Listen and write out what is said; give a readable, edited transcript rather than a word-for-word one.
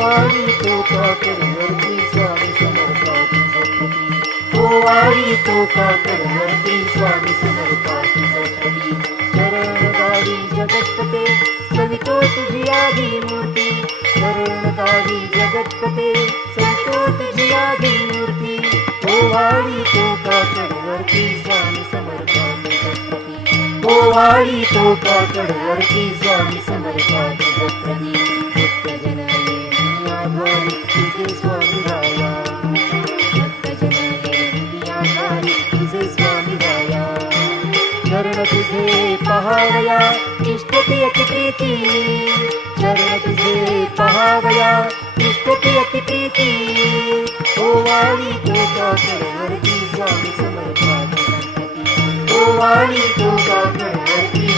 वारी तो काकडवरती स्वामी समर्थाची जपती, वारी तो काकडवरती स्वामी समर्थाची जपती. शरणकारी जगतपते सवितो तुझी आधी मूर्ती, शरणकारी जगतपते सवितो तुझी आधी मूर्ती. वारी तो काकडवरती स्वामी समर्थाची जपती, वारी तो काकडवरती स्वामी समर्थाची जपती. तुझे स्वामी राया, तुझे स्वामी राया. शरण तुझे पहावया इष्टते अति प्रीती, शरण तुझे पहावया इष्टते अति प्रीती. वारी तो काकडवरती स्वामी समर्थाची जपती, वारी तो काकडवरती